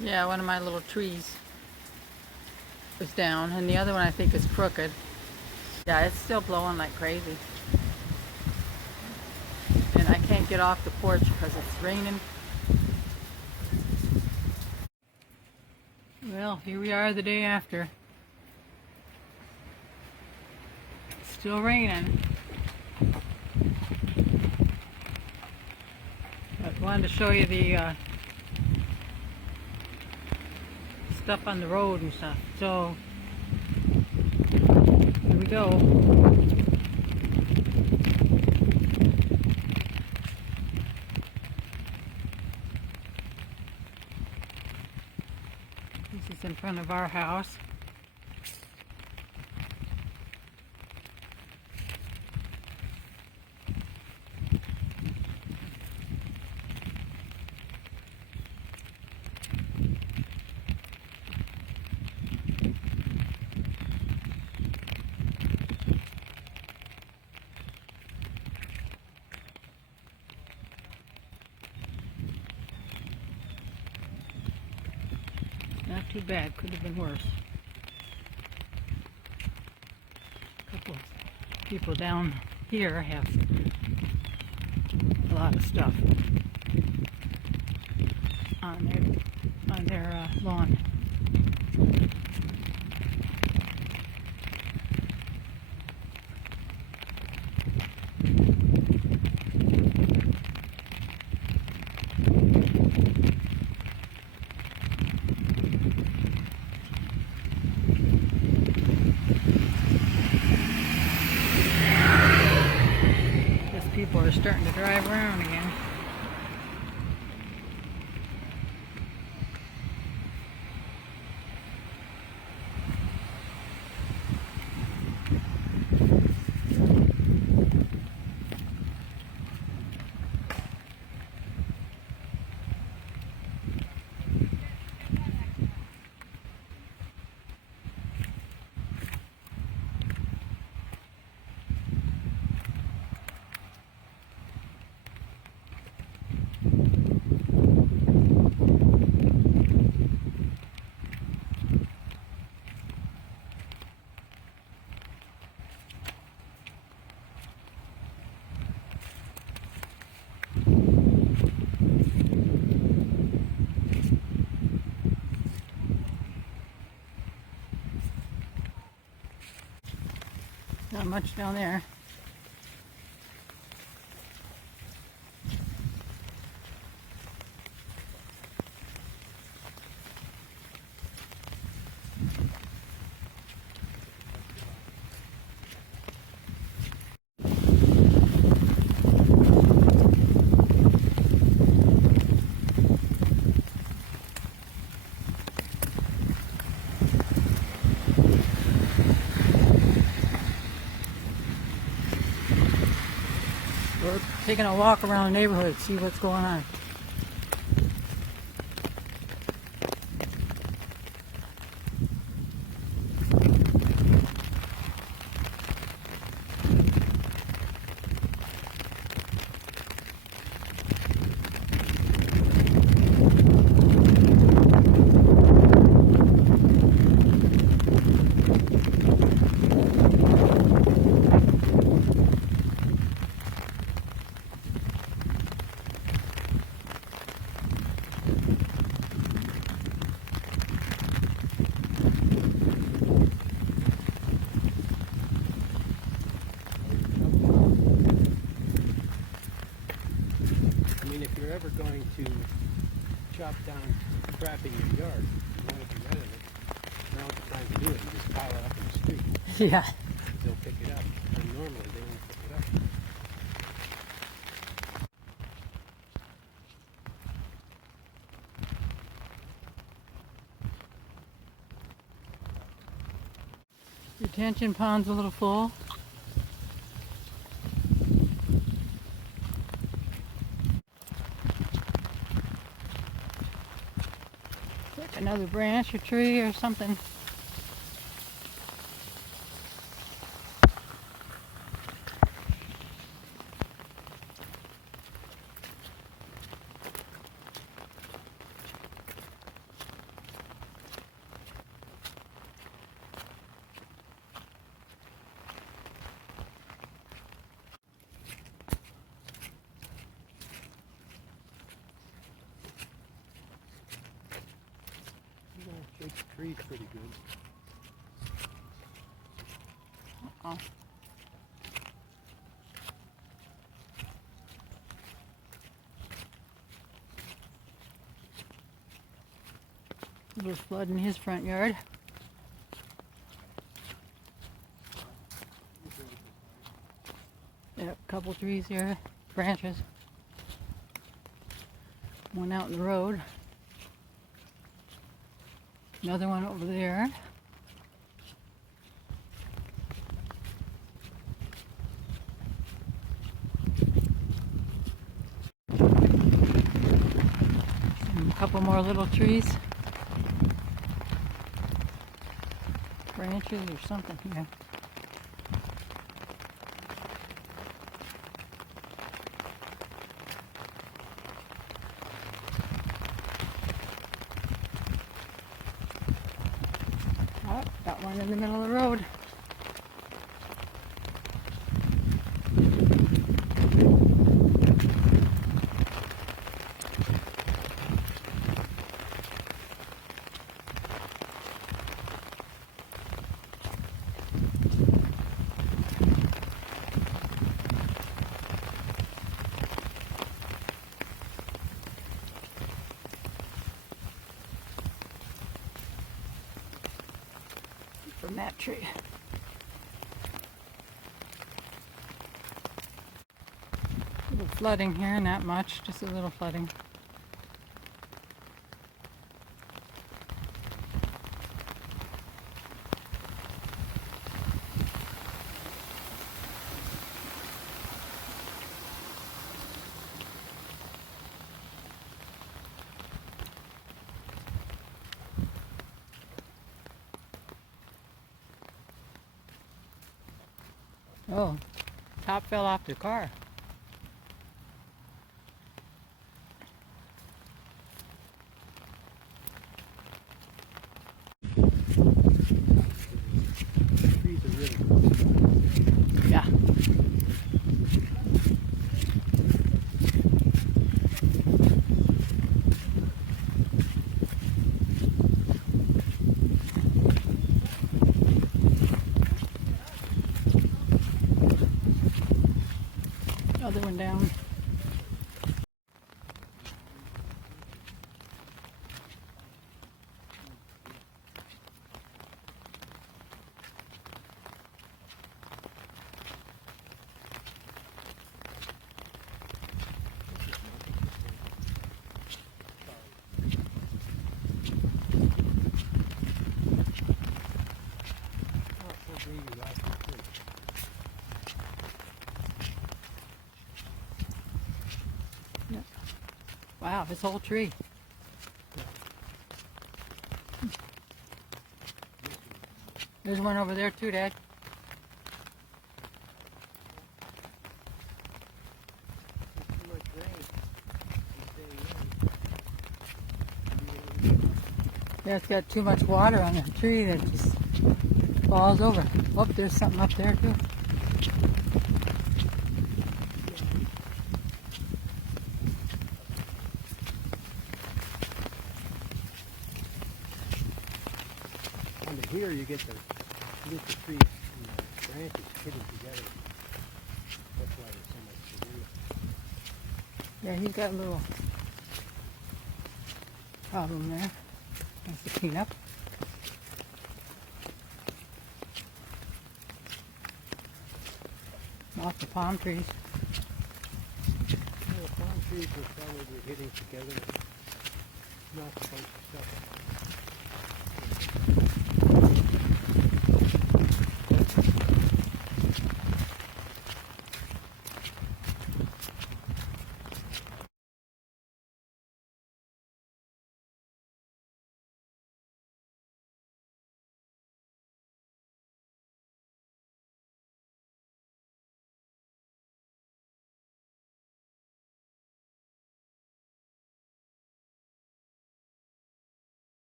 Yeah, one of my little trees is down, and the other one I think is crooked. Yeah, it's still blowing like crazy. And I can't get off the porch because it's raining. Well, here we are the day after. It's still raining. But I wanted to show you the stuff on the road and stuff. So, here we go. This is in front of our house. Not too bad, could have been worse. A couple of people down here have a lot of stuff on their lawn. People are starting to drive around again. Not much down there. We're taking a walk around the neighborhood to see what's going on. If you're ever going to chop down crap in your yard, you want to be rid of it. Now's the time to do it. You just pile it up in the street. Yeah. They'll won't pick it up. And normally they won't pick it up. Retention pond's a little full. Like another branch or tree or something. Shake the tree's pretty good. Oh. A little flood in his front yard. Yeah, a couple trees here, branches. One out in the road. Another one over there. And a couple more little trees. Branches or something here. Oh, got one in the middle of the road. From that tree. A little flooding here, not much, just a little flooding. Oh, top fell off the car. The trees are really close. Yeah. Other one down. Wow, this whole tree. There's one over there too, Dad. Yeah, it's got too much water on the tree that just falls over. Oh, there's something up there too. Under here you get the trees and the branches hidden together. That's why there's so much to do. Yeah, he's got a little problem there. Has to clean up. Lots of palm trees. Well, the palm trees were probably hitting together. Not a bunch of stuff.